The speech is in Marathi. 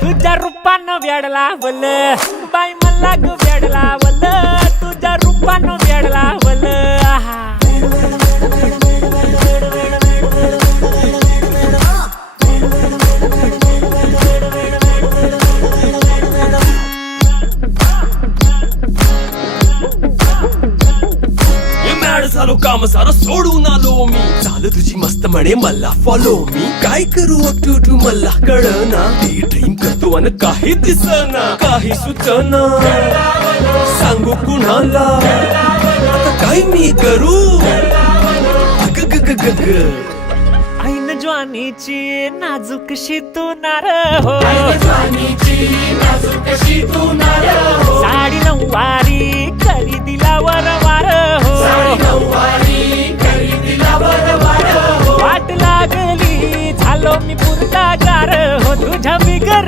तुझ्या रूपानं वेडला वल बाई मला ग वेडला वल तुझ्या रूपानं वेडला वल झालो काम सारा सोडून आलो मी झालं तुझी मस्त म्हणे मला फॉलो मी काय करू अक्टू मला कळना ते ड्रीम करतो आणि काही दिसना काही सुचना सांगू कुणाला आता काय मी करू अग ग ग ग ग ऐन ज्वानीची नाजूकशी तू नार हो साडी नऊवारी करी दिला वरवार हो वाट लागली झालो मी पुरता गार हो तुझ्या बिगर